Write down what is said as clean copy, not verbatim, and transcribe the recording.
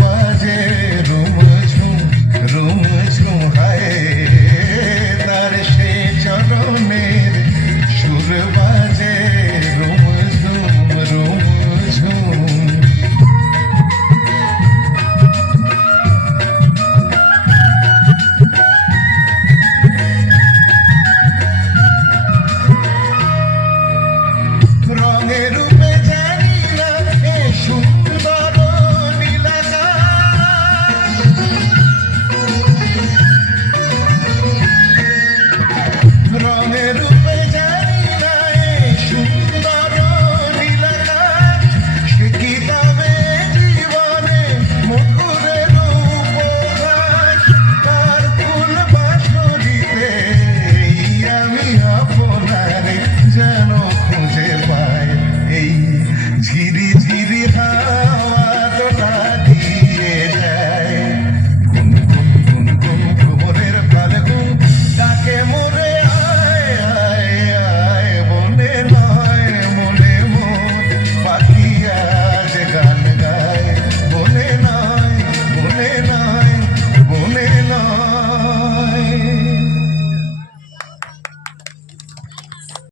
বাজে রুম ঝুম হায় তার সে চরণের সুর বাজে রুম ঝুম রঙের রূপে জানি না এ সুন্দর নীলাকাশ রঙের রূপে জানি না এ সুন্দর নীলাকাশ সে কি তবে জীবনে মুখের উপহাস তার ফুল বাঁশরিতে আমি আপনারে যেন খুঁজে পাই এই ঝিরি ঝিরি হাওয়া